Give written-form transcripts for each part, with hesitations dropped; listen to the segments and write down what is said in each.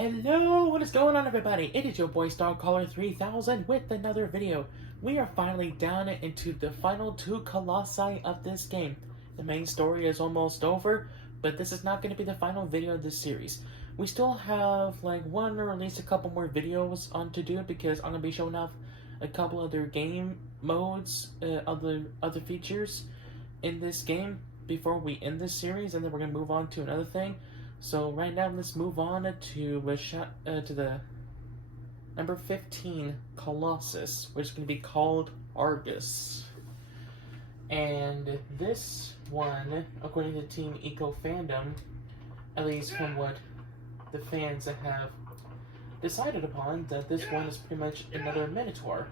Hello, what is going on everybody? It is your boy Starcaller 3000 with another video. We are finally down into the final two colossi of this game. The main story is almost over, but this is not going to be the final video of this series. We still have like one or at least a couple more videos on to do because I'm going to be showing off a couple other game modes, other features in this game before we end this series, and then we're going to move on to another thing. So right now, let's move on to the number 15 Colossus, which is going to be called Argus. And this one, according to Team Eco Fandom, at least from what the fans have decided upon, that this one is pretty much another Minotaur.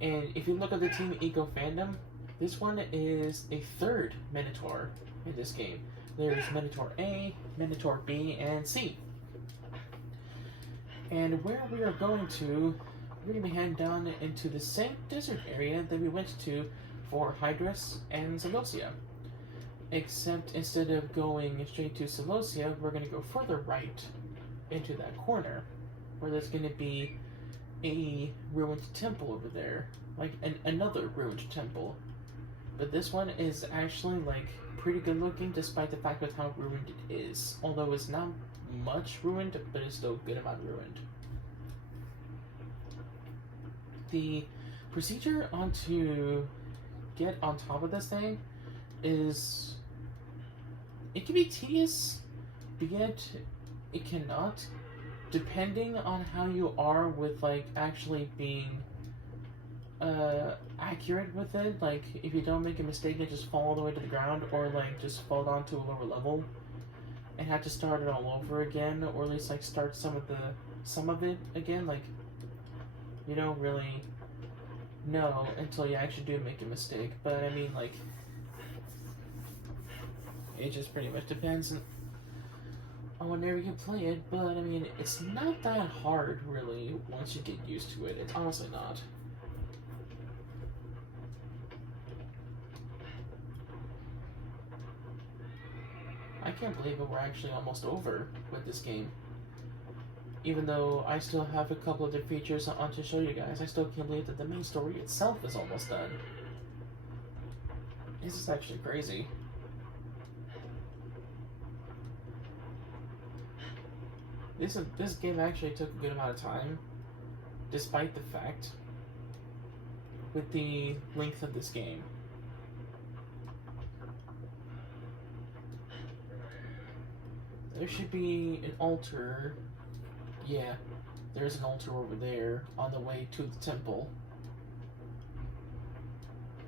And if you look at the Team Eco Fandom, this one is a third Minotaur in this game. There's Minotaur A, Minotaur B, and C. And where we are going to, we're going to be heading down into the same desert area that we went to for Hydrus and Celosia. Except instead of going straight to Celosia, we're going to go further right into that corner, where there's going to be a ruined temple over there. Like another ruined temple. But this one is actually like pretty good looking despite the fact of how ruined it is. Although it's not much ruined, but it's still a good amount ruined. The procedure on to get on top of this thing is, it can be tedious, but yet it cannot, depending on how you are with like actually being accurate with it. Like if you don't make a mistake and just fall all the way to the ground, or like just fall down to a lower level and have to start it all over again, or at least like start some of it again, like you don't really know until you actually do make a mistake. But I mean, like, it just pretty much depends on whenever you play it. But I mean, it's not that hard really once you get used to it. It's honestly not. I can't believe it, we're actually almost over with this game. Even though I still have a couple of the features on to show you guys, I still can't believe that the main story itself is almost done. This is actually crazy. This game actually took a good amount of time, despite the fact with the length of this game. There should be an altar. Yeah, there's an altar over there on the way to the temple.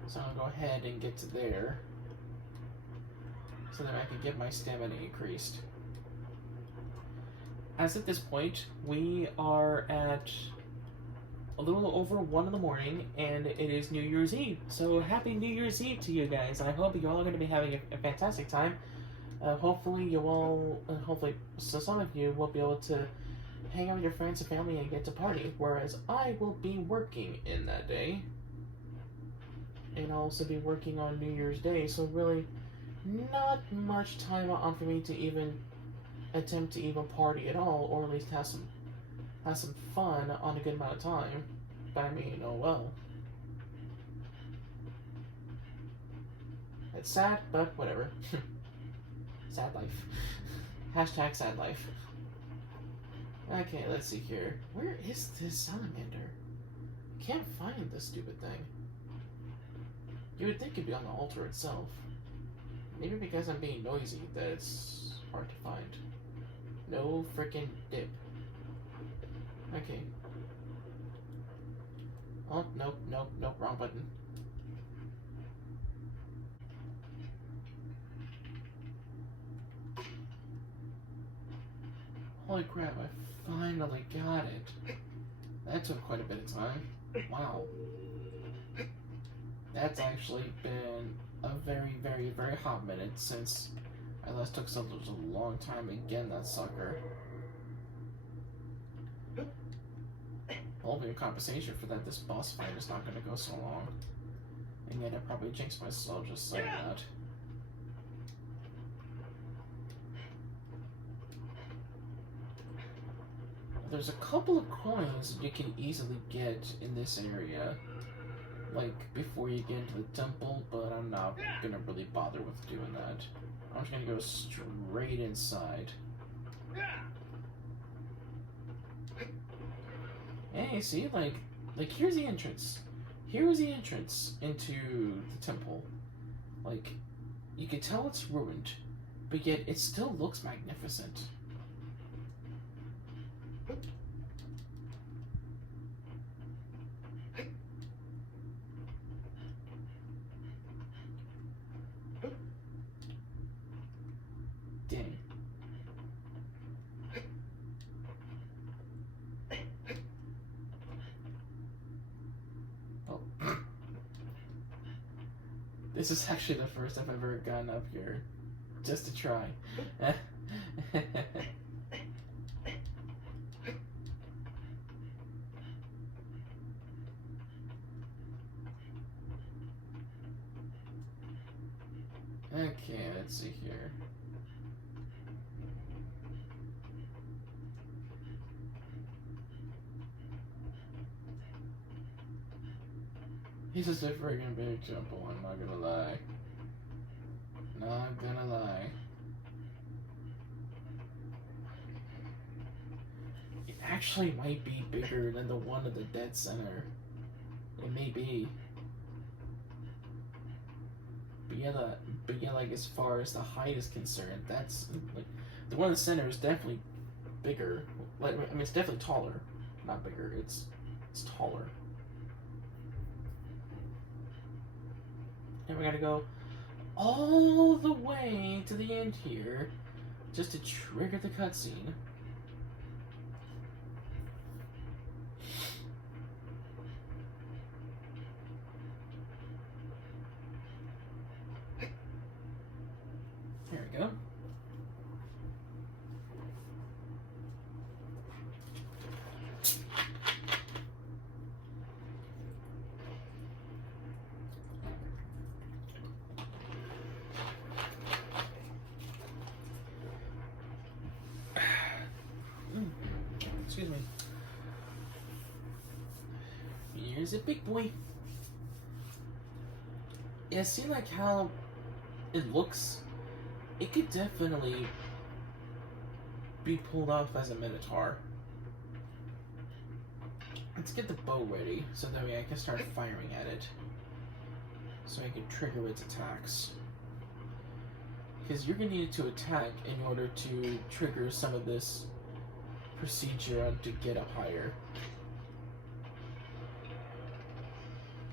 So I'll go ahead and get to there, so that I can get my stamina increased. As at this point, we are at a little over 1 in the morning, and it is New Year's Eve. So happy New Year's Eve to you guys. I hope you all are going to be having a fantastic time. Hopefully you all, so some of you will be able to hang out with your friends and family and get to party, whereas I will be working in that day. And I'll also be working on New Year's Day, so really not much time on for me to even attempt to even party at all, or at least have some fun on a good amount of time. But I mean, oh well. It's sad, but whatever. Sad life. Hashtag sad life. Okay, let's see here. Where is this salamander? Can't find this stupid thing. You would think it'd be on the altar itself. Maybe because I'm being noisy that it's hard to find. No frickin' dip. Okay. Oh, nope, wrong button. Holy crap, I finally got it. That took quite a bit of time. Wow. That's actually been a very, very, very hot minute since I last took something that was a long time again, that sucker. Hopefully in compensation for that, this boss fight is not going to go so long. And yet I probably jinxed myself just saying that. there's a couple of coins you can easily get in this area, like before you get into the temple, but I'm not gonna really bother with doing that. I'm just gonna go straight inside. Hey, see, like here's the entrance. Here's the entrance into the temple. Like, you can tell it's ruined, but yet it still looks magnificent. Dang. Oh. This is actually the first I've ever gotten up here, just to try. Okay, let's see here. He's just a friggin' big temple, I'm not gonna lie. Not gonna lie. It actually might be bigger than the one at the dead center. It may be. But yeah, like as far as the height is concerned, that's like the one in the center is definitely bigger. Like I mean, it's definitely taller, not bigger. It's taller. And we gotta go all the way to the end here just to trigger the cutscene. There we go. Excuse me. Here's a big boy. Yeah, see like how it looks? It could definitely be pulled off as a Minotaur. Let's get the bow ready so that way I can start firing at it. So I can trigger its attacks. Because you're going to need to attack in order to trigger some of this procedure to get up higher.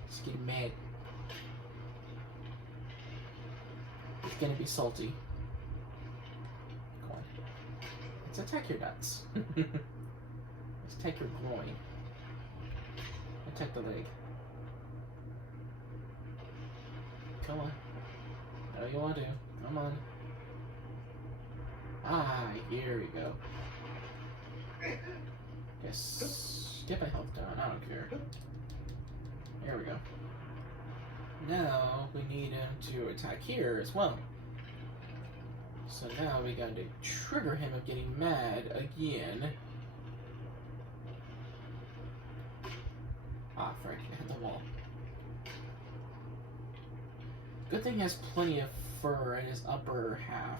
It's getting mad. It's going to be salty. Come on. Let's attack your nuts. Let's attack your groin. Attack the leg. Come on. Whatever you want to do. Come on. Ah, here we go. Yes. Get my health down. I don't care. There we go. Now we need him to attack here as well. So now we got to trigger him of getting mad again. Ah, frick, I hit the wall. Good thing he has plenty of fur in his upper half.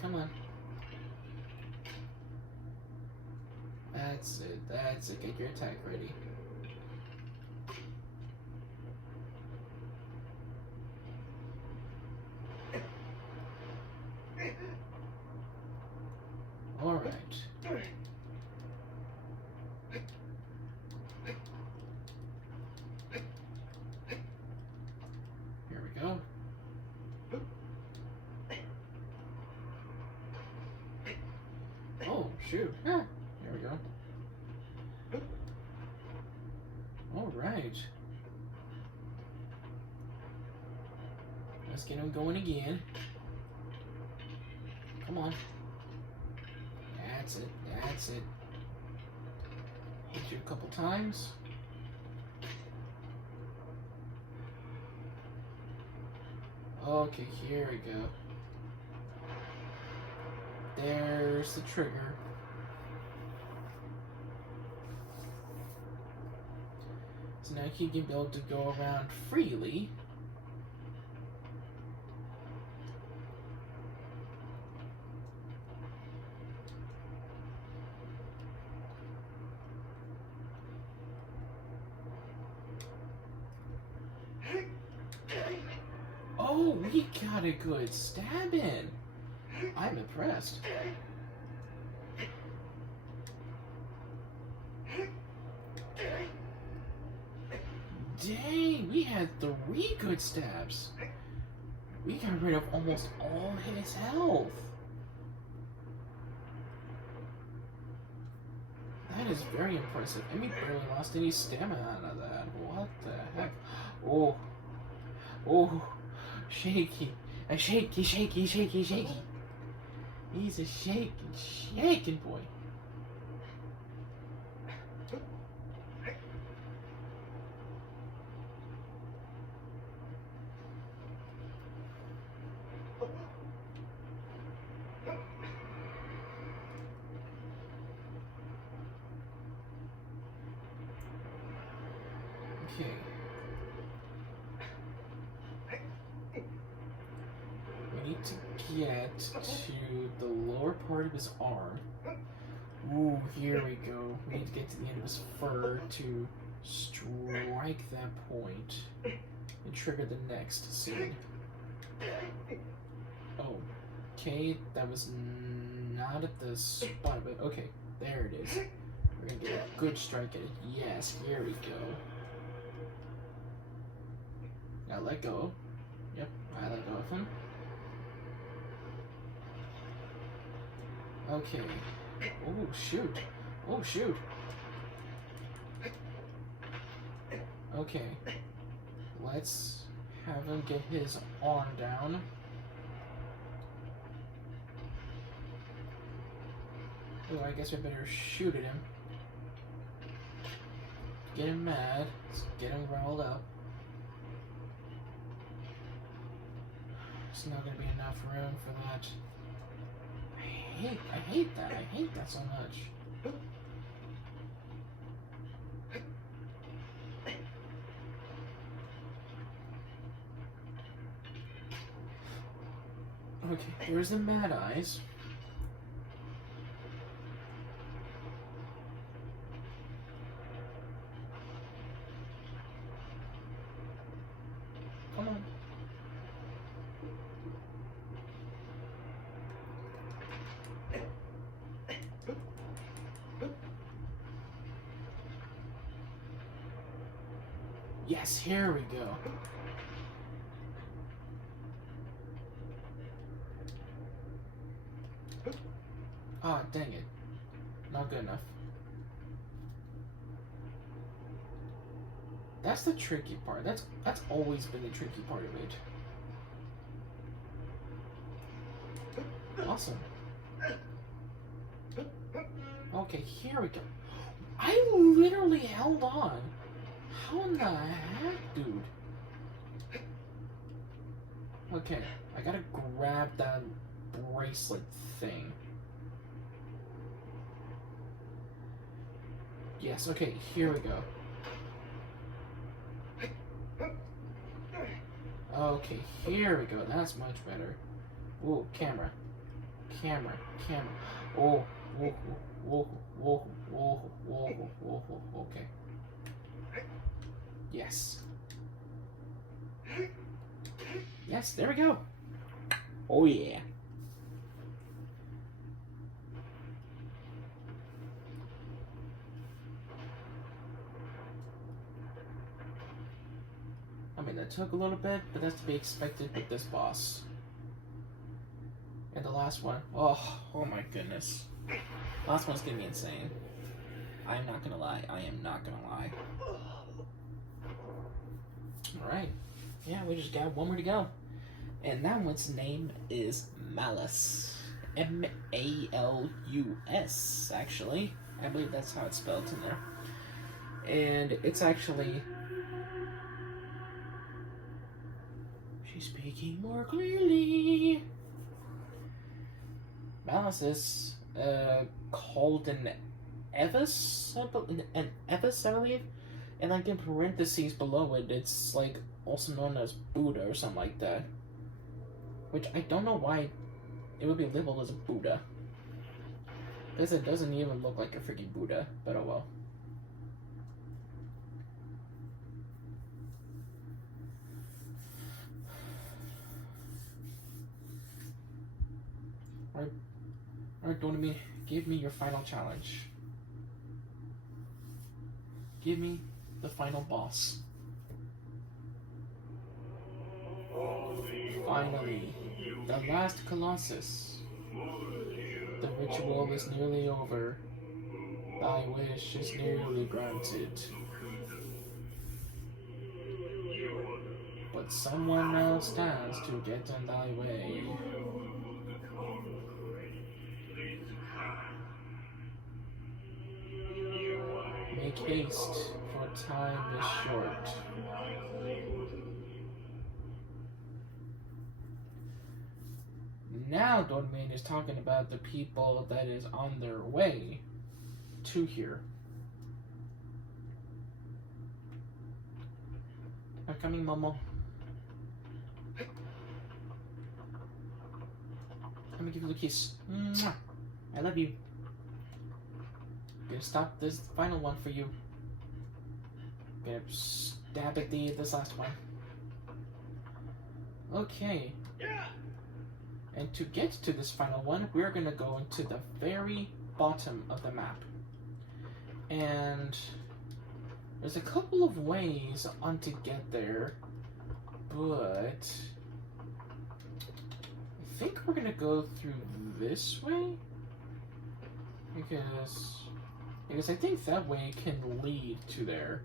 Come on. That's it, that's it. Get your attack ready. Alright. Here we go. Oh, shoot. Yeah, here we go. Alright. Let's get him going again. Come on. That's it, that's it. Hit you a couple times. Okay, here we go. There's the trigger. So now he can be able to go around freely. Oh, we got a good stab in. I'm impressed. Dang, we had 3 good stabs. We got rid of almost all his health. That is very impressive. And we barely lost any stamina out of that. What the heck? Oh. Oh. Shaky. A shaky, shaky, shaky, shaky. He's a shaking boy. Okay. We need to get to the lower part of his arm. Ooh, here we go. We need to get to the end of his fur to strike that point and trigger the next scene. Oh, okay, that was not at the spot of it. Okay, there it is. We're gonna get a good strike at it. Yes, here we go. Now let go. Yep, I let go of him. Okay. Oh, shoot. Oh, shoot. Okay. Let's have him get his arm down. Oh, I guess we better shoot at him. Get him mad. Let's get him riled up. There's not gonna be enough room for that. I hate that. I hate that so much. Okay, here's the mad eyes. Come on. Yes, here we go. Ah, dang it. Not good enough. That's the tricky part. That's always been the tricky part of it. Awesome. Okay, here we go. I literally held on. How in the heck, dude? Okay, I gotta grab that bracelet thing. Yes, okay, here we go. Okay, here we go. That's much better. Ooh, camera. Camera. Camera. Oh, whoa, whoa, whoa, whoa, whoa, whoa, whoa, okay. Yes. Yes, there we go. Oh, yeah. I mean, that took a little bit, but that's to be expected with this boss. And the last one, oh my goodness. Last one's gonna be insane. I'm not gonna lie, I am not gonna lie. Alright, yeah, we just got one more to go. And that one's name is Malus. M-A-L-U-S, actually. I believe that's how it's spelled in there. And it's actually... She's speaking more clearly. Malice is called an Evis, an Evis, I believe. And like in parentheses below it, it's like also known as Buddha or something like that. Which I don't know why it would be labeled as a Buddha. Because it doesn't even look like a freaking Buddha, but oh well. Alright, Donami, give me your final challenge. Give me the final boss. Finally, the last Colossus. The ritual is nearly over. Thy wish is nearly granted. But someone else stands to get in thy way. Make haste, for time is short. Now Dormain is talking about the people that is on their way to here. I'm coming, Momo. Let me give you a kiss. Mwah. I love you. Gonna stop this final one for you. Gonna stab at this last one. Okay. Yeah. And to get to this final one, we're gonna go into the very bottom of the map. And there's a couple of ways on to get there, but I think we're gonna go through this way because I think that way can lead to there.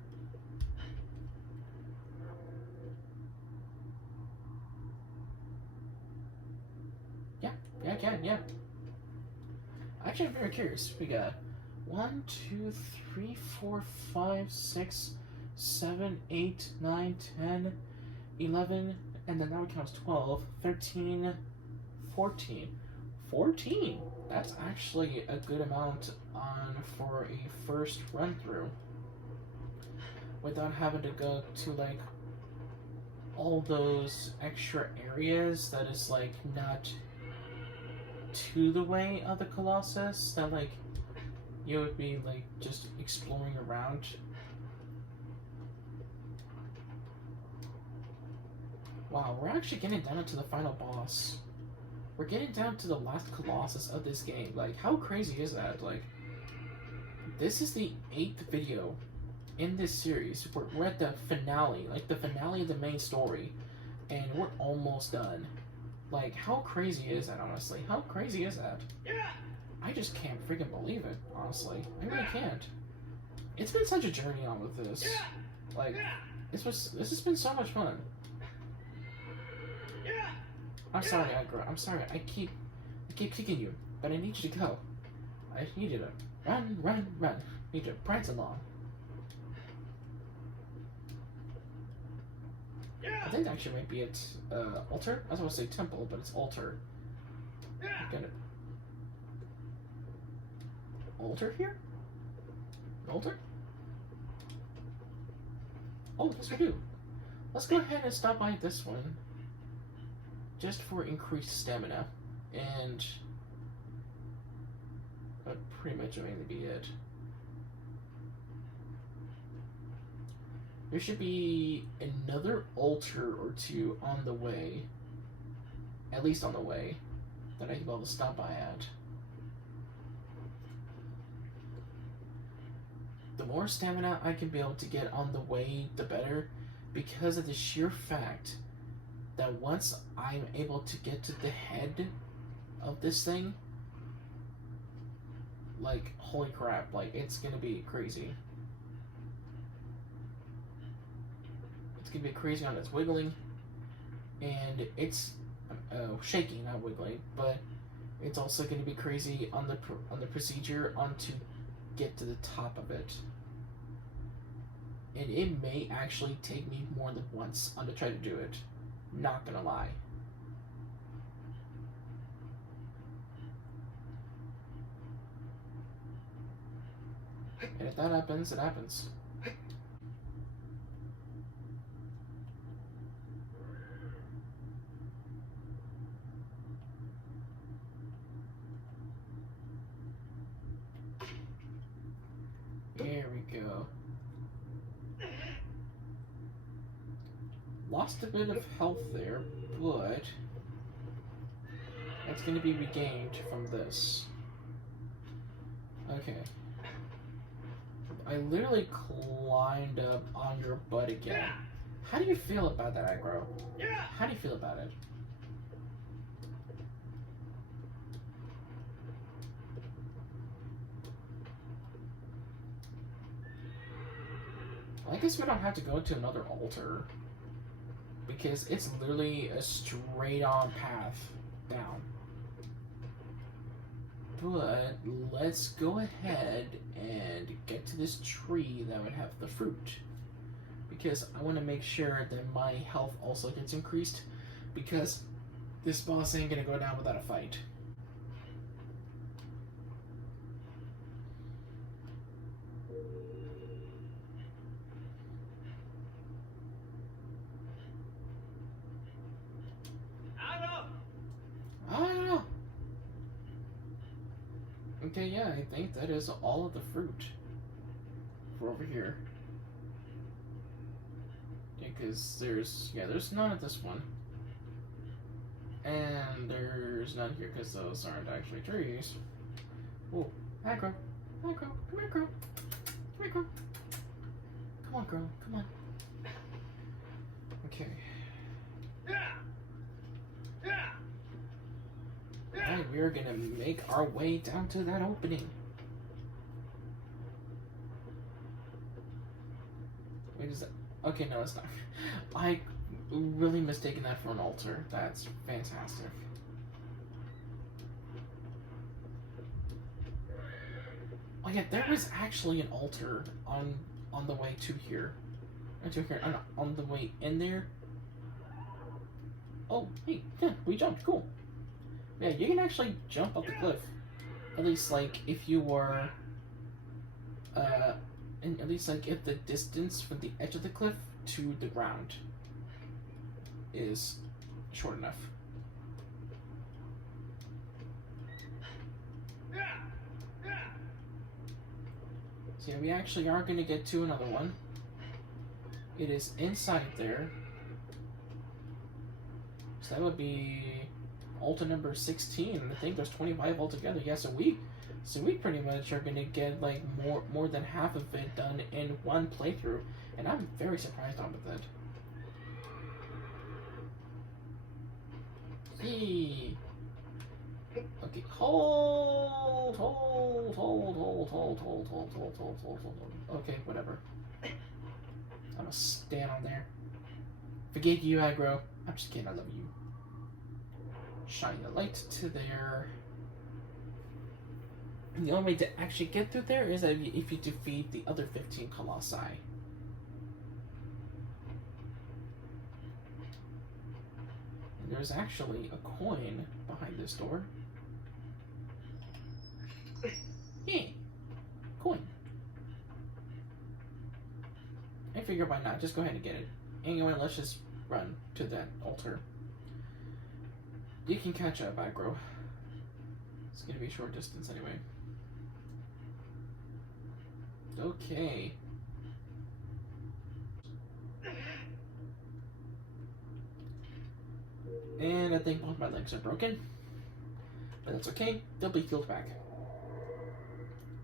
Yeah. Actually, I'm very curious. We got 1, 2, 3, 4, 5, 6, 7, 8, 9, 10, 11, and then now it counts 12, 13, 14. 14! That's actually a good amount for a first run through. Without having to go to like all those extra areas that is like not to the way of the Colossus, that like you would be like just exploring around. Wow, we're actually getting down to the final boss. We're getting down to the last Colossus of this game. Like, how crazy is that? Like, this is the 8th video in this series. We're at the finale, like the finale of the main story, and we're almost done. Like, how crazy is that, honestly? How crazy is that? Yeah. I just can't freaking believe it, honestly. I really can't. It's been such a journey on with this. Like, this has been so much fun. I'm sorry, Agra. I'm sorry. I keep kicking you, but I need you to go. I need you to run. I need you to prance along. I think actually might be at altar. I was going to say temple, but it's altar. Got it. Altar here? Altar? Oh, yes we do. Let's go ahead and stop by this one. Just for increased stamina. And that pretty much mainly be it. There should be another altar or two on the way. At least on the way. That I can be able to stop by at. The more stamina I can be able to get on the way, the better. Because of the sheer fact that once I'm able to get to the head of this thing, like, holy crap, like, it's gonna be crazy. It's gonna be crazy on its wiggling, and it's shaking, not wiggling, but it's also gonna be crazy on the procedure to get to the top of it. And it may actually take me more than once to try to do it. Not gonna lie. And if that happens, it happens. There we go. Lost a bit of health there, but that's going to be regained from this. Okay. I literally climbed up on your butt again. How do you feel about that, aggro? How do you feel about it? I guess we don't have to go to another altar, because it's literally a straight on path down. But let's go ahead and get to this tree that would have the fruit, because I want to make sure that my health also gets increased, because this boss ain't gonna go down without a fight. Okay, yeah, I think that is all of the fruit for over here. Yeah, because there's none at this one. And there's none here because those aren't actually trees. Whoa, aggro, aggro, come here, girl. Come here, girl. Come on, girl, come on. Okay. Alright, we're gonna make our way down to that opening. Wait, is that? Okay, no, it's not. I really mistaken that for an altar. That's fantastic. Oh yeah, there was actually an altar on the way to here. On the way in there. Oh, hey, yeah, we jumped. Cool. Yeah, you can actually jump up the cliff. At least, like, if you were, and at least, like, if the distance from the edge of the cliff to the ground is short enough. So yeah, we actually are going to get to another one. It is inside there. So that would be altar number 16. I think there's 25 altogether. Yeah, so we pretty much are gonna get like more than half of it done in one playthrough, and I'm very surprised on with that. Hey. Okay, hold. Okay, whatever. I'm gonna stand on there. Forget you, aggro. I'm just kidding. I love you. Shine the light to there. And the only way to actually get through there is if you defeat the other 15 Colossi. And there's actually a coin behind this door. Hey, coin. I figure why not? Just go ahead and get it. Anyway, let's just run to that altar. You can catch up, aggro. It's gonna be a short distance anyway. Okay. And I think both my legs are broken. But that's okay. They'll be healed back.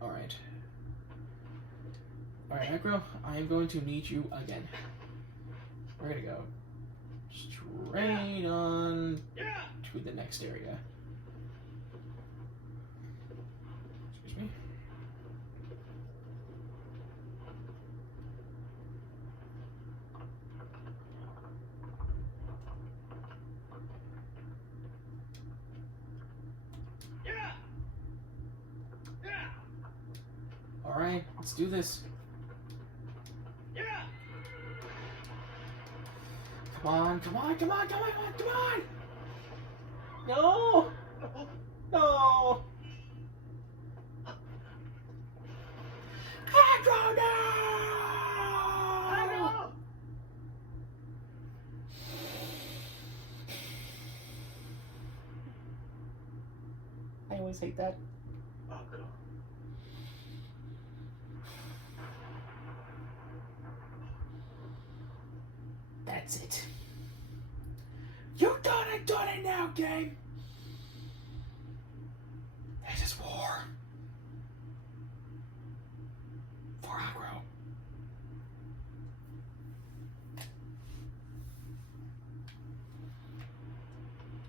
Alright. Alright, aggro, I am going to need you again. We're gonna go straight on to the next area. Excuse me. Alright, let's do this. Come on, come on, come on, come on, come on! No! No! always hate that. That's it. You done it now, game. This is war. For aggro.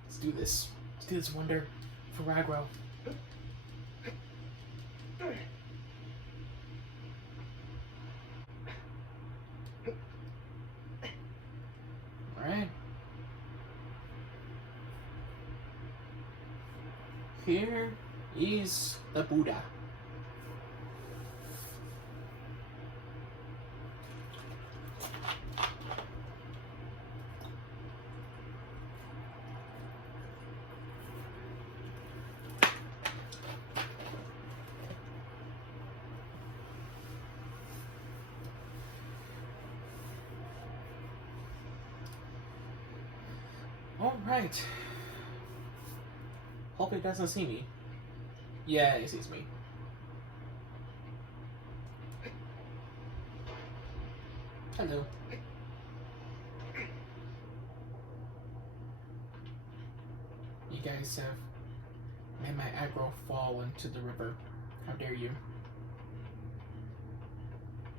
Let's do this. Let's do this wonder for aggro. Alright. Here is the Buddha. Alright. Hope he doesn't see me. Yeah, he sees me. Hello. You guys have made my aggro fall into the river. How dare you?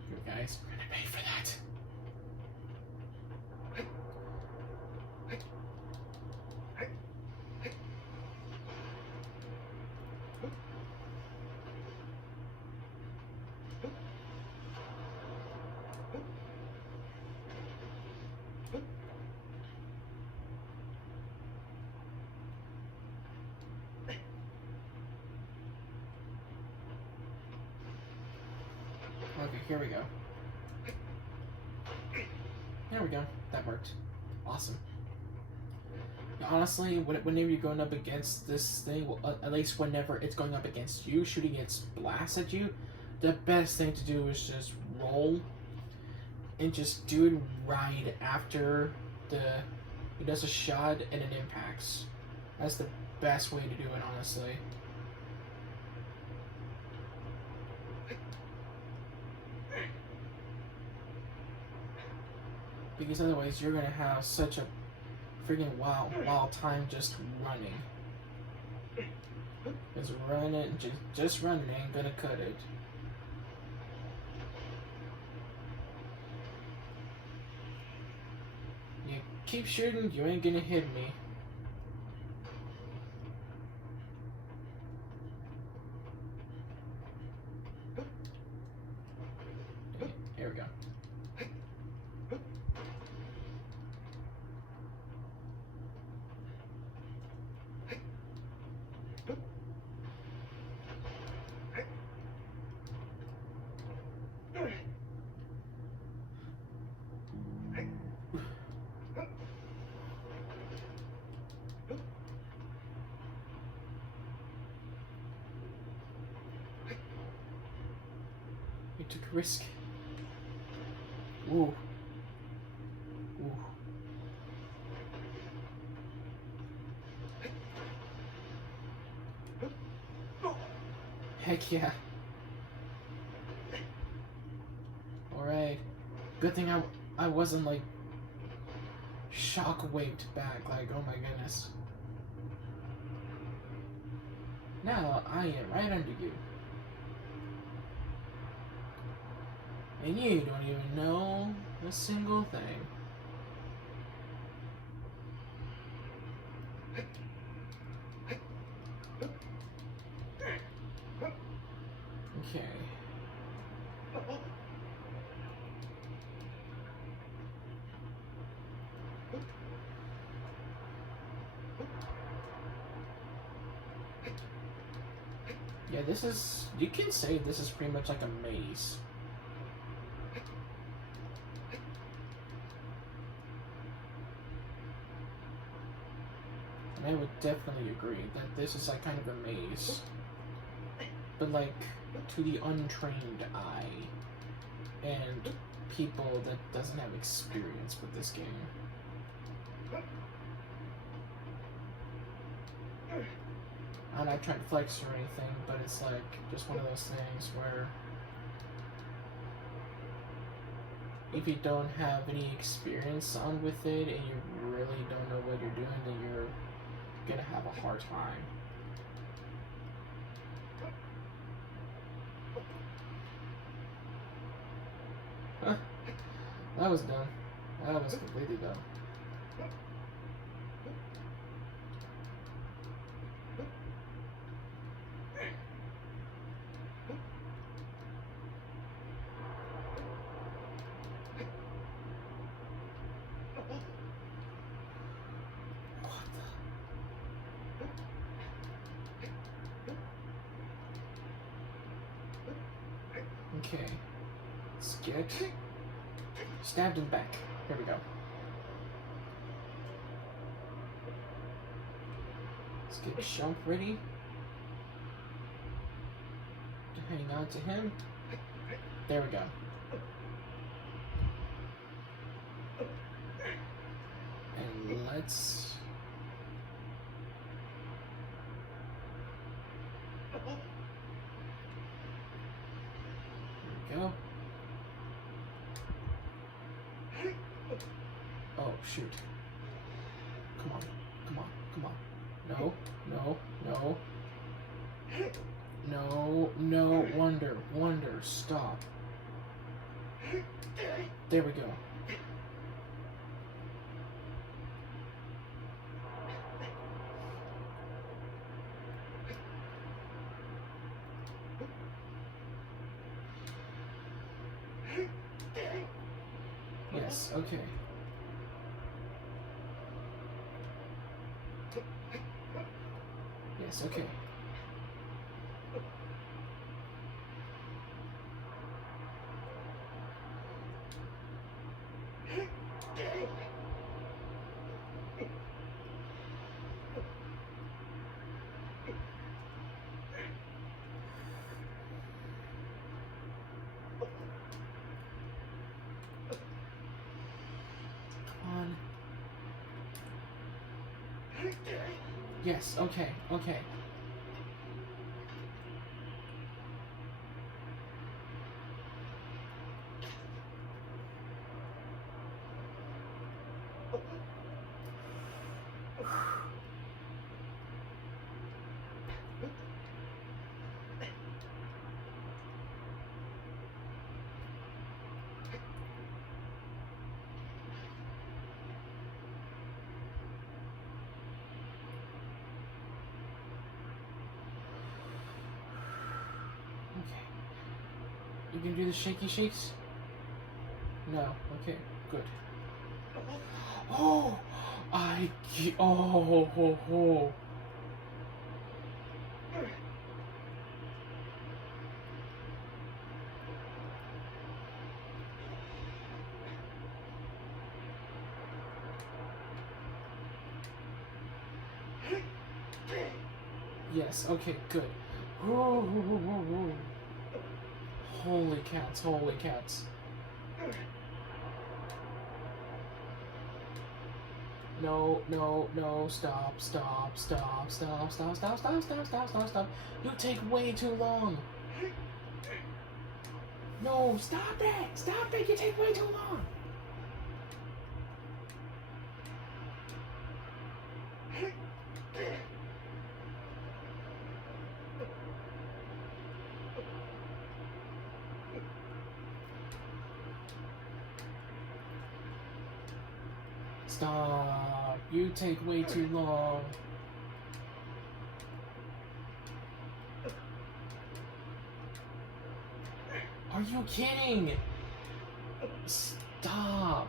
You guys are gonna pay for that. Okay, here we go. There we go. That worked. Awesome. Honestly, whenever you're going up against this thing, well, at least whenever it's going up against you, shooting its blast at you, the best thing to do is just roll and just do it right after it does a shot and it impacts. That's the best way to do it, honestly. Because otherwise you're gonna have such a freaking wild time just running. Just running ain't gonna cut it. You keep shooting, you ain't gonna hit me. Here we go. You took a risk. Ooh. Ooh. Heck yeah. Alright. Good thing I wasn't like shock-waved back, like, oh my goodness. Now I am right under you. And you don't even know a single thing. Okay. Yeah, this is, you can say this is pretty much like a maze. I would definitely agree that this is like kind of a maze, but like to the untrained eye and people that doesn't have experience with this game. I'm not trying to flex or anything, but it's like just one of those things where if you don't have any experience on with it and you really don't know what you're doing, then you're gonna have a hard time. Huh. That was done. That was completely done. Okay. Let's get stabbed in the back. Here we go. Let's get jump ready to hang on to him. There we go. And let's go. Oh, shoot. Come on, come on, come on. No, no, no. No, no, wonder, stop. There we go. Yes, okay. Yes, okay. Yes, okay, okay. You can do the shaky shakes? No. Okay, good. Oh! Oh. Yes, okay, good. Holy cats, holy cats. No, stop. You take way too long. No, stop it, you take way too long. Stop. You take way too long. Are you kidding? Stop.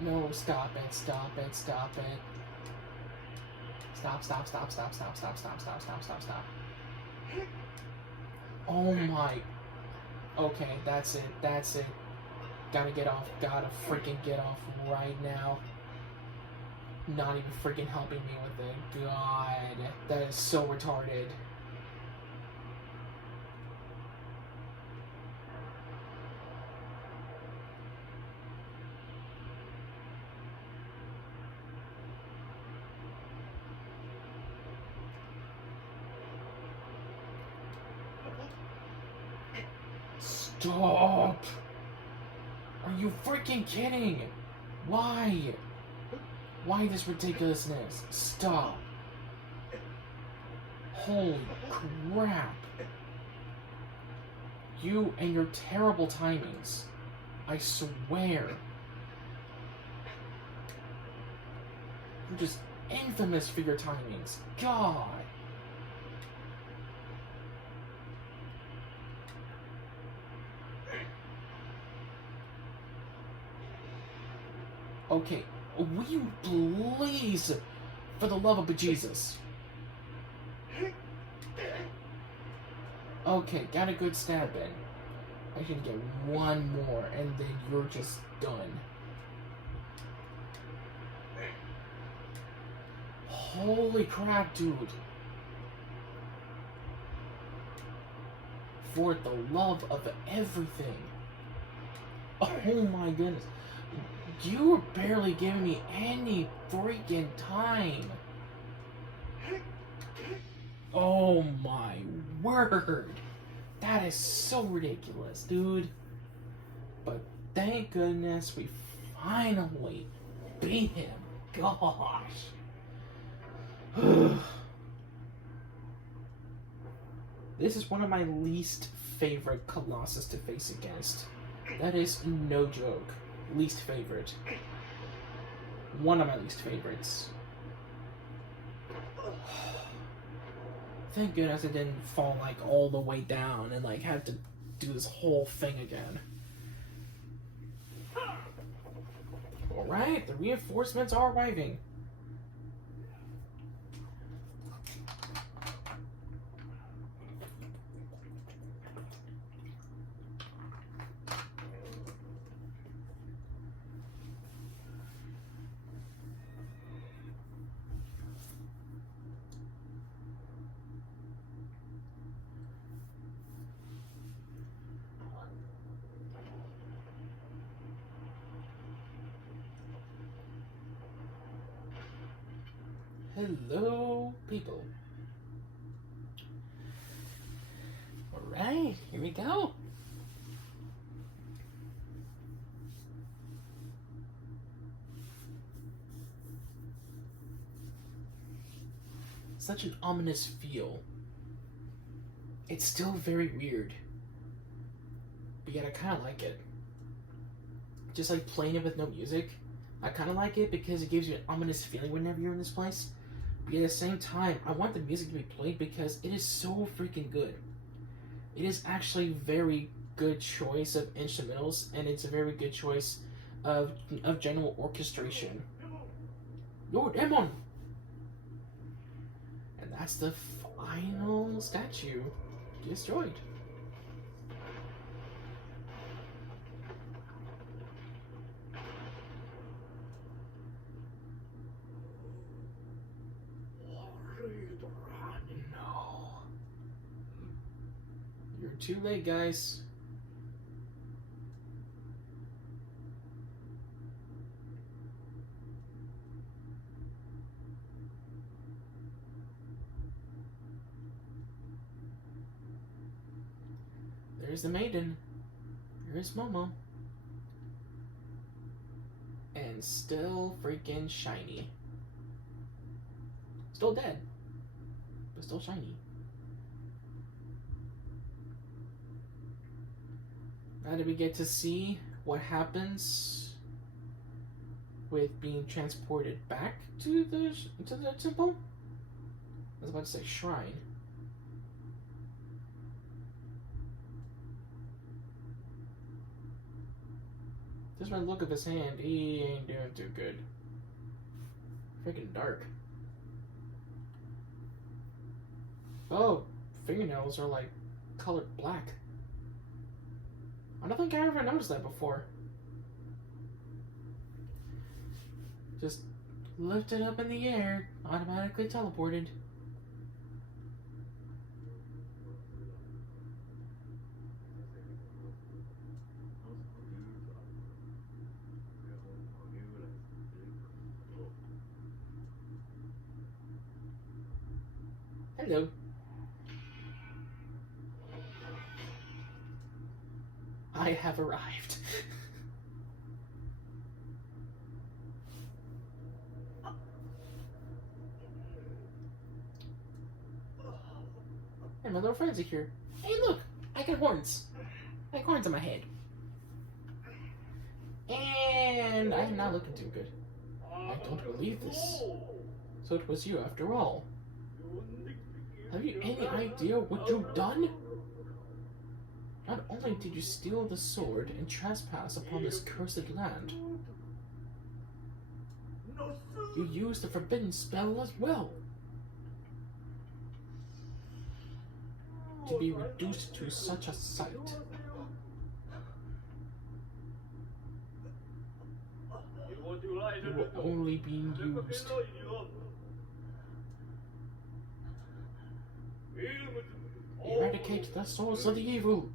No, stop it. Stop. Oh my. Okay, that's it. Gotta get off. Gotta freaking get off right now. Not even freaking helping me with it. God. That is so retarded. Stop! Are you freaking kidding? Why? Why this ridiculousness? Stop. Holy crap. You and your terrible timings. I swear. You're just infamous for your timings. God. Okay, will you please, for the love of Jesus. Okay, got a good stab in. I can get one more, and then you're just done. Holy crap, dude. For the love of everything. Oh my goodness. You were barely giving me any freaking time. Oh my word. That is so ridiculous, dude. But thank goodness we finally beat him. Gosh. This is one of my least favorite Colossus to face against. That is no joke. Least favorite. One of my least favorites. Thank goodness I didn't fall like all the way down and like had to do this whole thing again. Alright, the reinforcements are arriving. Hello, people. Alright, here we go. Such an ominous feel. It's still very weird. But yet I kind of like it. Just like playing it with no music. I kind of like it because it gives you an ominous feeling whenever you're in this place. But at the same time, I want the music to be played because it is so freaking good. It is actually a very good choice of instrumentals, and it's a very good choice of general orchestration. Lord Emon! And that's the final statue destroyed. No. You're too late, guys. There's the maiden. Here's Momo. And still freaking shiny. Still dead, but still shiny. Now do we get to see what happens with being transported back to the temple? I was about to say shrine. Just by the look of his hand, he ain't doing too good. Freaking dark. Oh, fingernails are like colored black. I don't think I ever noticed that before. Just lifted up in the air, automatically teleported. Hello. I have arrived. And my little friends are here. Hey, look! I got horns. I got horns on my head. And I'm not looking too good. I don't believe this. So it was you after all. Have you any idea what you've done? Not only did you steal the sword and trespass upon this cursed land, you used the forbidden spell as well. To be reduced to such a sight. You were only being used. Eradicate the source of the evil.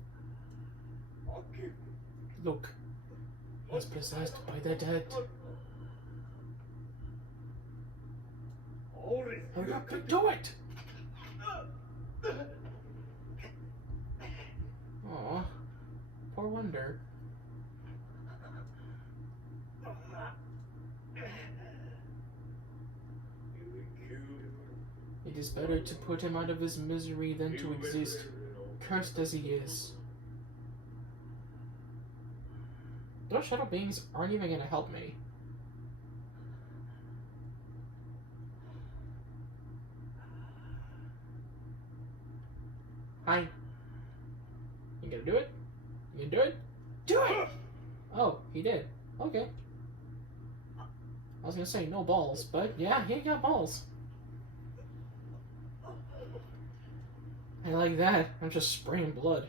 Look, he's possessed by the dead. Hurry up and do it! Aw, poor Wonder. It is better to put him out of his misery than to exist, cursed as he is. Those shadow beings aren't even gonna help me. Hi. You gonna do it? You gonna do it? Do it! Oh, he did. Okay. I was gonna say no balls, but yeah, he got balls. I like that. I'm just spraying blood.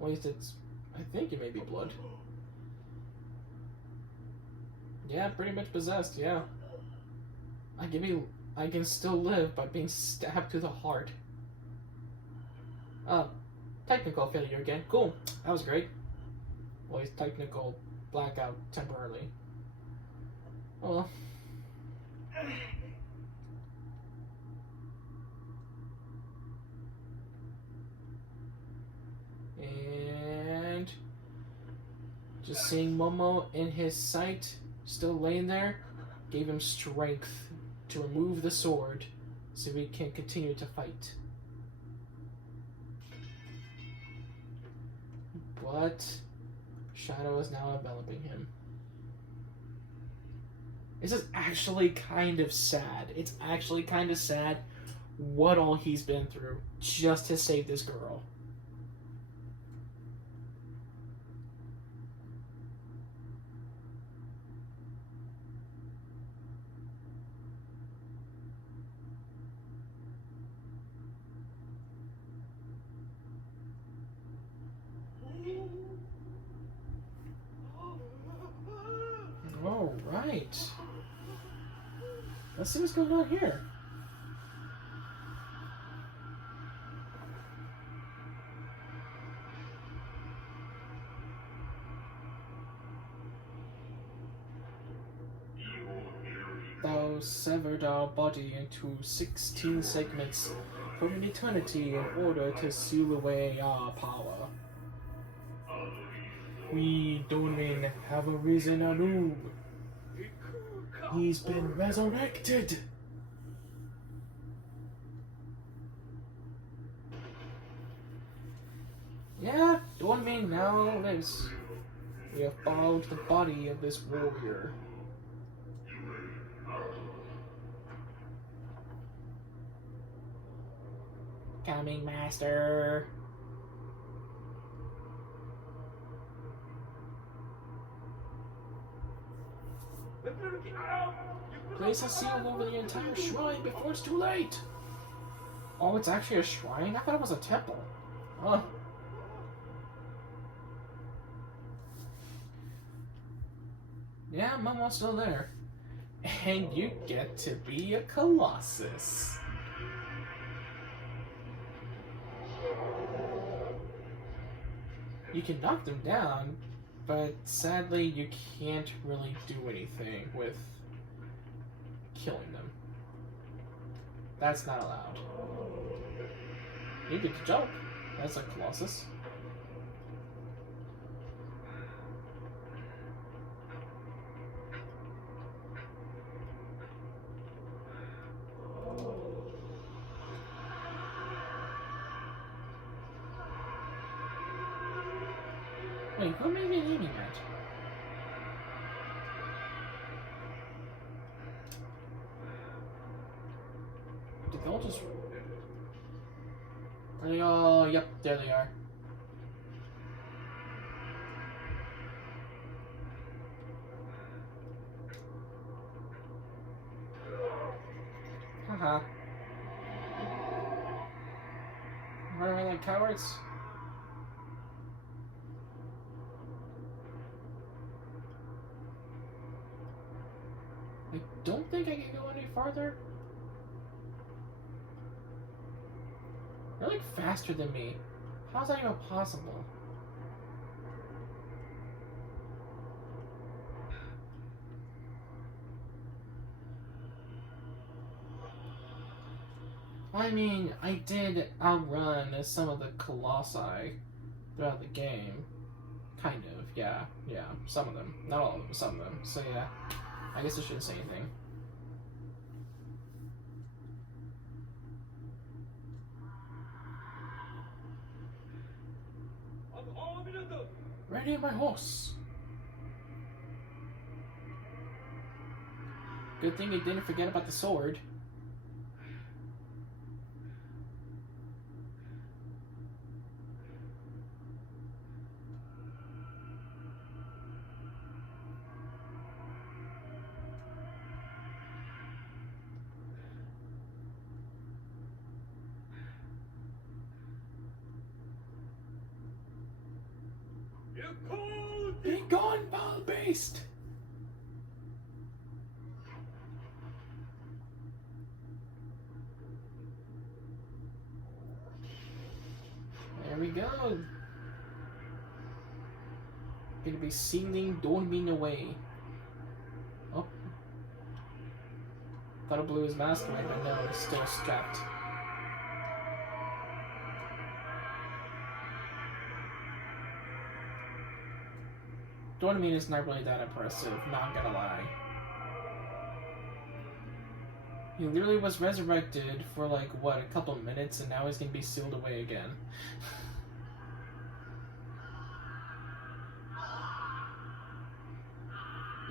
Wait, it's... I think it may be blood. Yeah, pretty much possessed, yeah. I can still live by being stabbed to the heart. Technical failure again. Cool. That was great. Well, he's technical blackout temporarily. Oh well. And just seeing Momo in his sight, still laying there, gave him strength to remove the sword so he can continue to fight. But shadow is now enveloping him. This is actually kind of sad. It's actually kind of sad what all he's been through just to save this girl. All right. Let's see what's going on here. Thou severed our body into 16 segments for an eternity in order to seal away our power. We Donin have arisen anew. He's been resurrected. Yeah, Dornmain now lives. We have followed the body of this warrior. Coming, master. Place a seal over the entire shrine before it's too late. Oh, it's actually a shrine? I thought it was a temple. Huh. Yeah, Momo's still there. And you get to be a Colossus. You can knock them down, but sadly you can't really do anything with killing them. That's not allowed. You get to jump. That's like Colossus. Wait, who may be aiming at? Did they all just... Are they all... Yep, there they are. Haha. Run away like cowards? I don't think I can go any farther. You're like faster than me. How's that even possible? I mean, I did outrun some of the Colossi throughout the game. Kind of, yeah. Some of them. Not all of them, some of them. So yeah, I guess I shouldn't say anything. Ready, my horse. Good thing you didn't forget about the sword. Be gone, ball beast! There we go. Gonna be sealing Dormin away. Oh. Thought it blew his mask away, but no, it's still strapped. Dormin is not really that impressive, not gonna lie. He literally was resurrected for like, what, a couple minutes, and now he's gonna be sealed away again.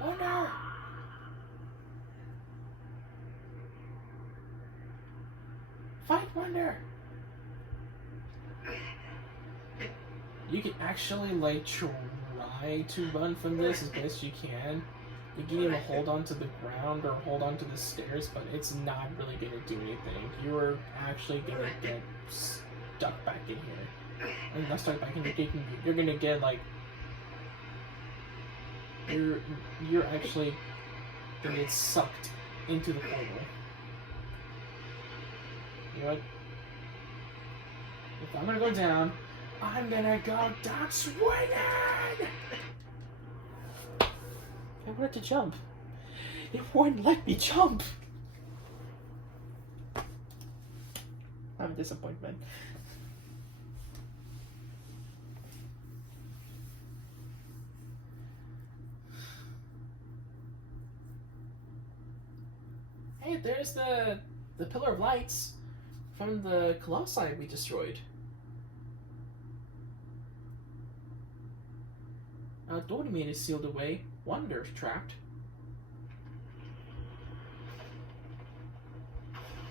Wonder! Fight Wonder! You can actually, like, try to run from this as best you can. You can even hold on to the ground or hold on to the stairs, but it's not really going to do anything. You're actually going to get stuck back in here. And not stuck back in here, you're going to get, like... You're actually going to get sucked into the portal. You know what? If I'm going to go down, I'm going to go down swinging! I wanted to jump. It wouldn't let me jump. I'm a disappointment. Hey, there's the Pillar of Lights from the Colossi we destroyed. Dormin is sealed away. Wonder's trapped.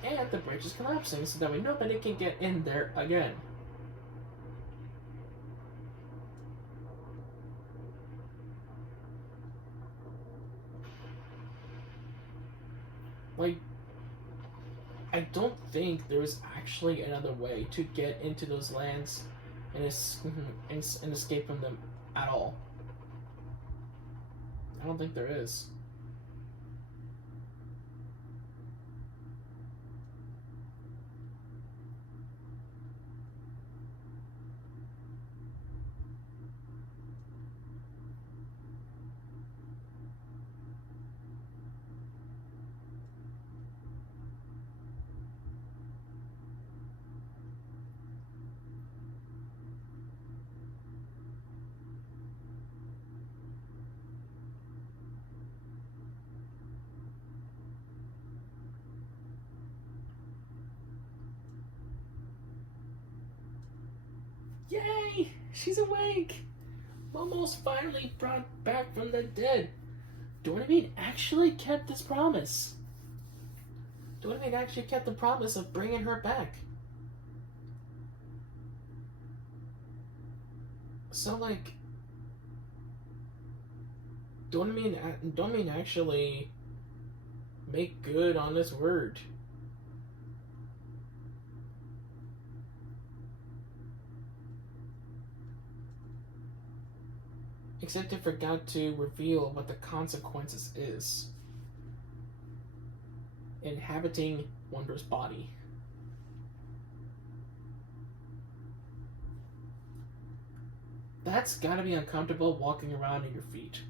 And the bridge is collapsing, so that way nobody can get in there again. Like, I don't think there's actually another way to get into those lands and escape from them at all. I don't think there is. She's awake! Momo's finally brought back from the dead. Dornamine actually kept his promise. Dornamine actually kept the promise of bringing her back. So, like, Dornamine actually make good on his word. Except they forgot to reveal what the consequences is. Inhabiting Wonder's body. That's gotta be uncomfortable walking around in your feet.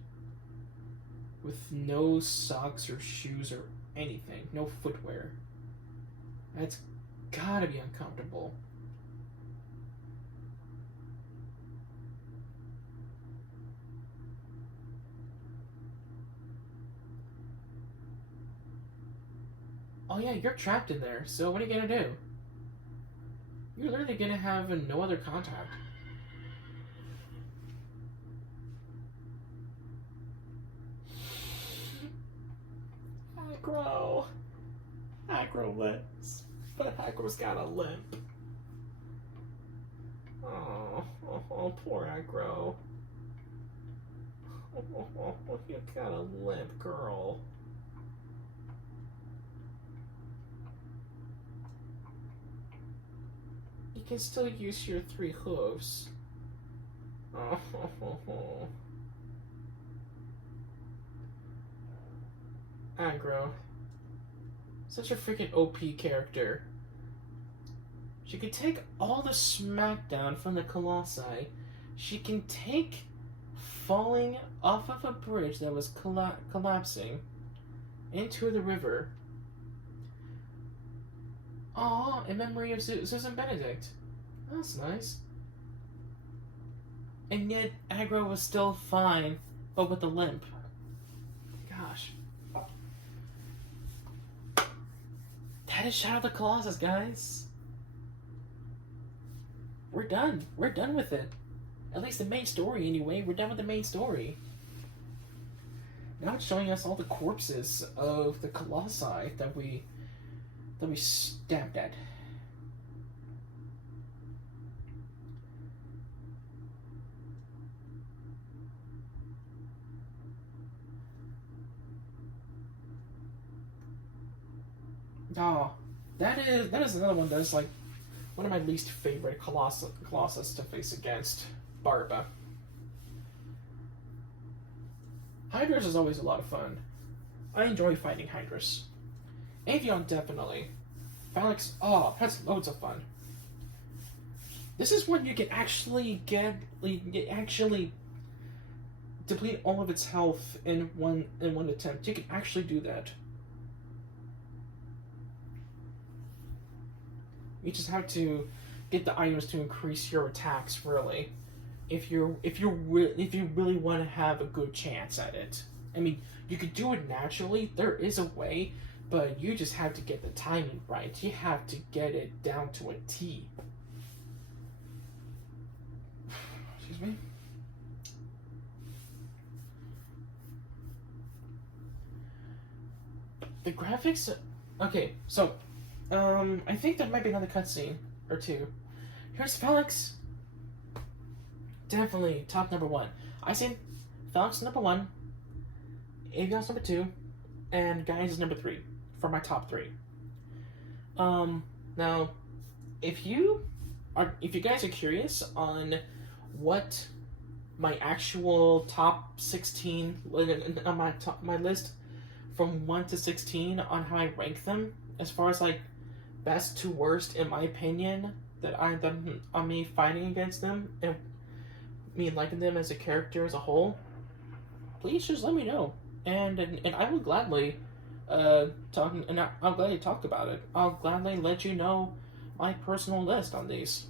With no socks or shoes or anything. No footwear. That's gotta be uncomfortable. Oh yeah, you're trapped in there, so what are you gonna do? You're literally gonna have no other contact. Aggro limps. But Aggro's got a limp. Oh, poor Aggro. Oh, you got a limp, girl. You can still use your 3 hooves. Oh. Aggro. Such a freaking OP character. She could take all the smackdown from the Colossi. She can take falling off of a bridge that was collapsing into the river. Aw, in memory of Susan Benedict. That's nice. And yet, Aggro was still fine, but with a limp. Gosh. That is Shadow of the Colossus, guys. We're done. We're done with it. At least the main story, anyway. We're done with the main story. Now it's showing us all the corpses of the Colossi that we stabbed at. Oh, that is another one that's like one of my least favorite Colossus to face against Barba. Hydrus is always a lot of fun. I enjoy fighting Hydrus. Avion definitely. Phalanx, oh, that's loads of fun. This is when you can actually actually deplete all of its health in one attempt. You can actually do that. You just have to get the items to increase your attacks, really. If you really want to have a good chance at it. I mean, you could do it naturally. There is a way, but you just have to get the timing right. You have to get it down to a T. Excuse me. The graphics. Okay, so I think there might be another cutscene or two. Here's Felix. Definitely top number 1. I say Felix number 1, Avion's number 2, and Guys is number 3 for my top 3. Now, if you guys are curious on what my actual top 16 on my list from 1 to 16 on how I rank them as far as like best to worst in my opinion on me fighting against them and me liking them as a character as a whole, please just let me know, and I will gladly I'll gladly talk about it. I'll gladly let you know my personal list on these.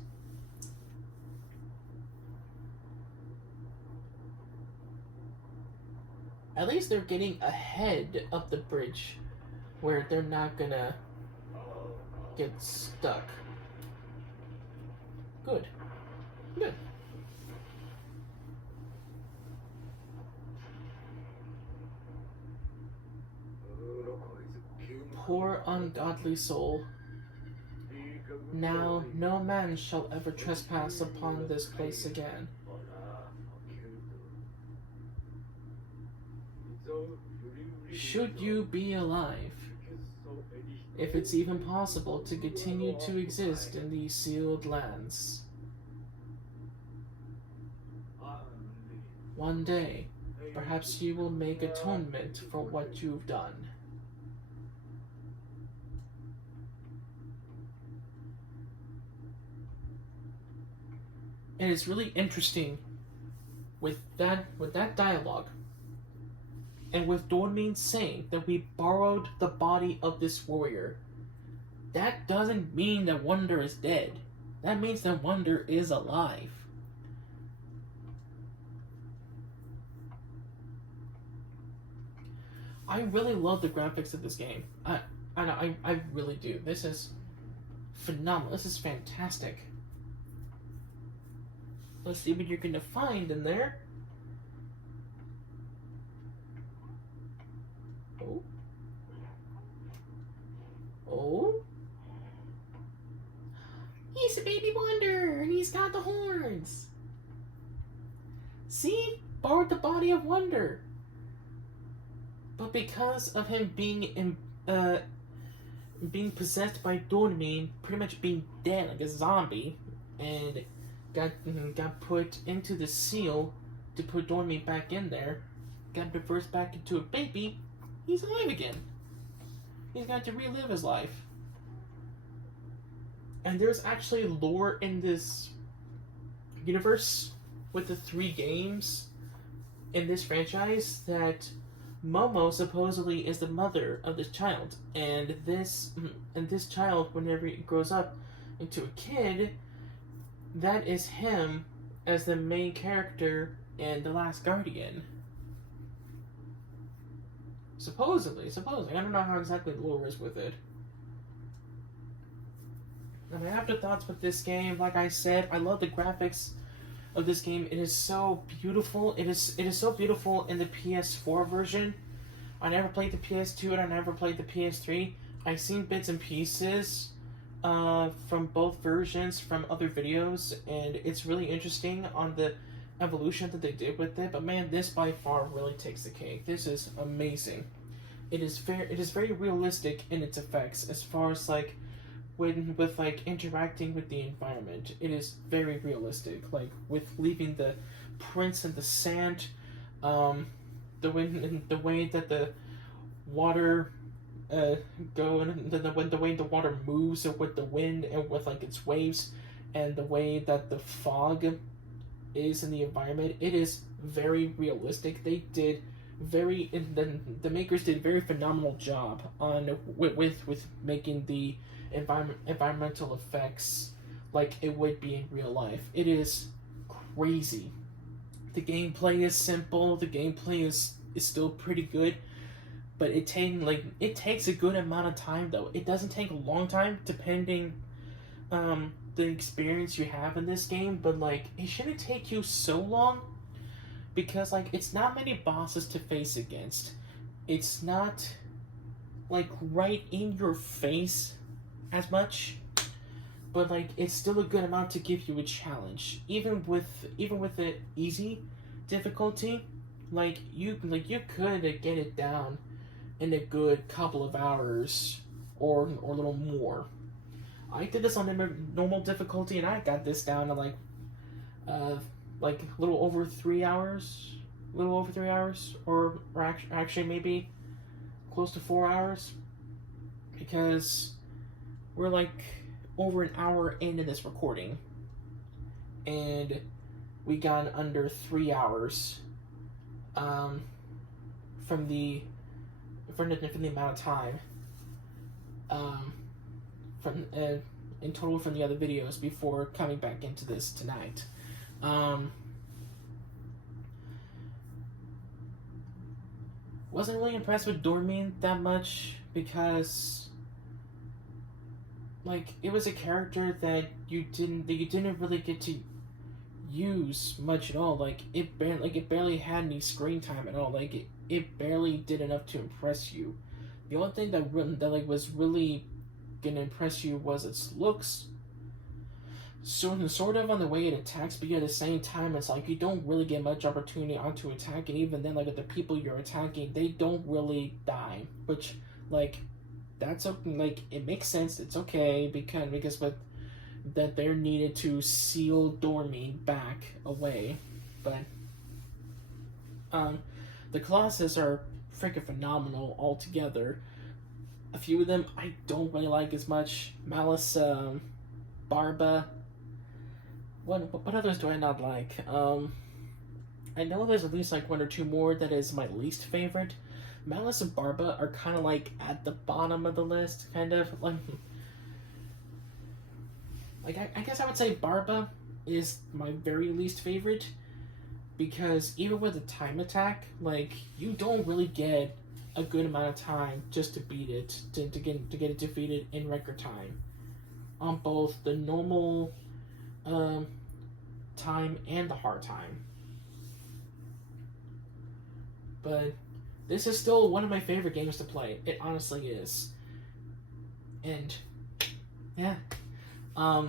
At least they're getting ahead of the bridge where they're not gonna get stuck. Good. poor ungodly soul. Now no man shall ever trespass upon this place again. Should you be alive, if it's even possible to continue to exist in these sealed lands. One day, perhaps you will make atonement for what you've done. And it's really interesting with that dialogue, and with Dormin saying that we borrowed the body of this warrior. That doesn't mean that Wonder is dead. That means that Wonder is alive. I really love the graphics of this game. I really do. This is phenomenal. This is fantastic. Let's see what you're gonna find in there. Oh. Oh. He's a baby Wonder, and he's got the horns. See? Borrowed the body of Wonder. But because of him being possessed by Dormin, pretty much being dead like a zombie, and got put into the seal to put Dormin back in there, got reversed back into a baby, he's alive again. He's got to relive his life. And there's actually lore in this universe with the 3 games in this franchise that Momo supposedly is the mother of this child, and this child, whenever he grows up into a kid, that is him as the main character in The Last Guardian. Supposedly. I don't know how exactly the lore is with it. And my afterthoughts with this game, like I said, I love the graphics of this game. It is so beautiful. It is so beautiful in the PS4 version. I never played the PS2 and I never played the PS3. I've seen bits and pieces from both versions from other videos, and it's really interesting on the evolution that they did with it. But man, this by far really takes the cake. This is amazing. It is very realistic in its effects as far as like with like interacting with the environment. It is very realistic, like with leaving the prints in the sand, the way that the water go, and the way the water moves with the wind and with like its waves, and the way that the fog is in the environment. It is very realistic. They did the makers did a very phenomenal job on with making the environmental effects like it would be in real life. It is crazy. The gameplay is simple. The gameplay is still pretty good, but it takes a good amount of time though. It doesn't take a long time depending the experience you have in this game, but like it shouldn't take you so long because like it's not many bosses to face against. It's not like right in your face as much, but like it's still a good amount to give you a challenge. Even with the easy difficulty, like you could get it down in a good couple of hours or a little more. I did this on normal difficulty and I got this down to like a little over 3 hours, or actually maybe close to 4 hours, because we're like over an hour into this recording, and we got under 3 hours from the amount of time in total from the other videos before coming back into this tonight. Wasn't really impressed with Dormin that much because like it was a character that you didn't really get to use much at all. Like it barely had any screen time at all. Like it barely did enough to impress you. The only thing that like was really gonna impress you was its looks, sort of on the way it attacks, but at the same time, it's like you don't really get much opportunity onto attack, and even then, like the people you're attacking, they don't really die, which like that's okay, like it makes sense. It's okay because but that they're needed to seal Dormy back away, but um, the Colossus are freaking phenomenal altogether. A few of them I don't really like as much. Malice, Barba. What others do I not like? I know there's at least like one or two more that is my least favorite. Malice and Barba are kind of like at the bottom of the list, kind of like I guess I would say Barba is my very least favorite because even with a time attack, like you don't really get a good amount of time just to beat it to get it defeated in record time on both the normal time and the hard time. But this is still one of my favorite games to play. It honestly is. And yeah, I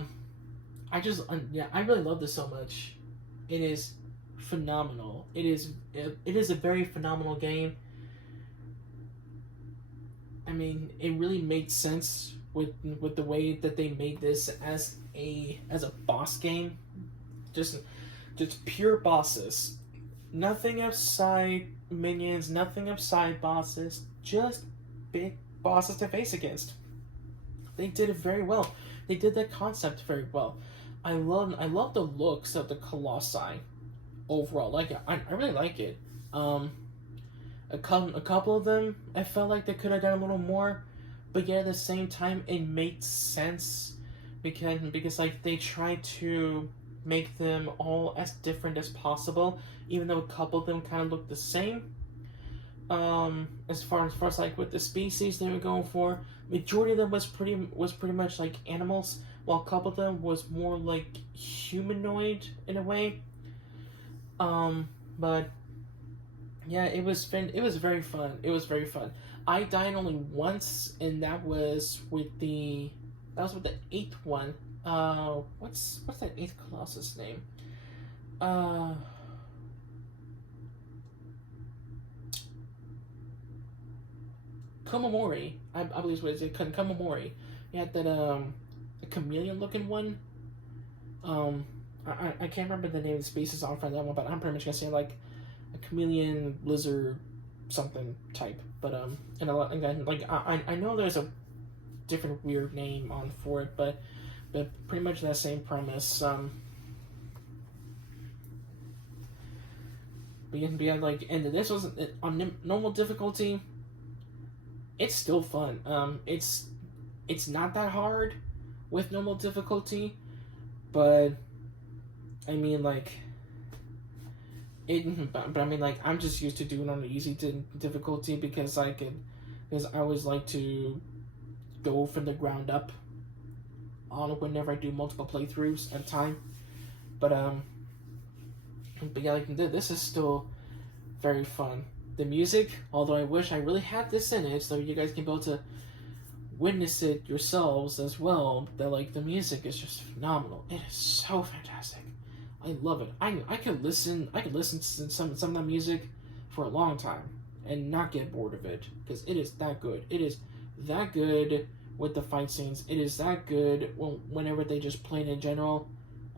really love this so much. It is phenomenal. It is a very phenomenal game. I mean, it really made sense with the way that they made this as a boss game. Just pure bosses. Nothing of side minions, nothing of side bosses, just big bosses to face against. They did it very well. They did that concept very well. I love the looks of the Colossi overall. Like I really like it. A couple of them I felt like they could have done a little more, but yet at the same time it made sense because like they tried to make them all as different as possible, even though a couple of them kind of look the same. As far as like with the species they were going for, majority of them was pretty much like animals, while a couple of them was more like humanoid in a way. But yeah, it was very fun. It was very fun. I died only once, and that was with the 8th one. What's that 8th Colossus name? Komamori. I believe what is it? Komamori. You had that a chameleon looking one. I can't remember the name of the species on for that one, but I'm pretty much gonna say like a chameleon lizard something type. But and again, like I know there's a different weird name on for it, but pretty much that same premise. But yeah, like, and this was on normal difficulty. It's still fun. It's not that hard with normal difficulty, but I mean like it. But I mean like I'm just used to doing it on the easy difficulty because I always like to go from the ground up on whenever I do multiple playthroughs at a time. But yeah, like this is still very fun. The music, although I wish I really had this in it so you guys can be able to witness it yourselves as well, that like the music is just phenomenal. It is so fantastic. I love it. I could listen to some of that music for a long time and not get bored of it because it is that good. It is that good with the fight scenes. It is that good whenever they just play it in general.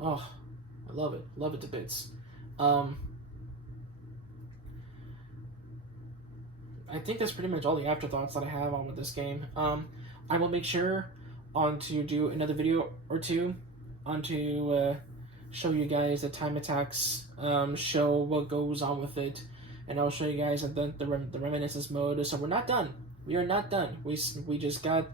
Oh, I love it. Love it to bits. I think that's pretty much all the afterthoughts that I have on with this game. I will make sure to do another video or two to show you guys the time attacks, show what goes on with it, and I'll show you guys the reminiscence mode. So we're not done. We are not done. We just got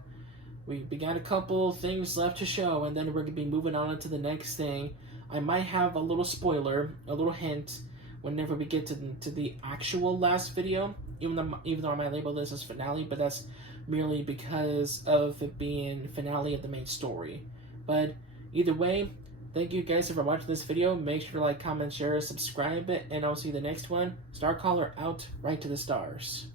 we got a couple things left to show, and then we're gonna be moving on to the next thing. I might have a little spoiler, a little hint, whenever we get to the actual last video. Even though I might label this as finale, but that's merely because of it being finale of the main story. But either way, thank you guys for watching this video. Make sure to like, comment, share, subscribe, and I'll see you the next one. Star Caller out, right to the stars.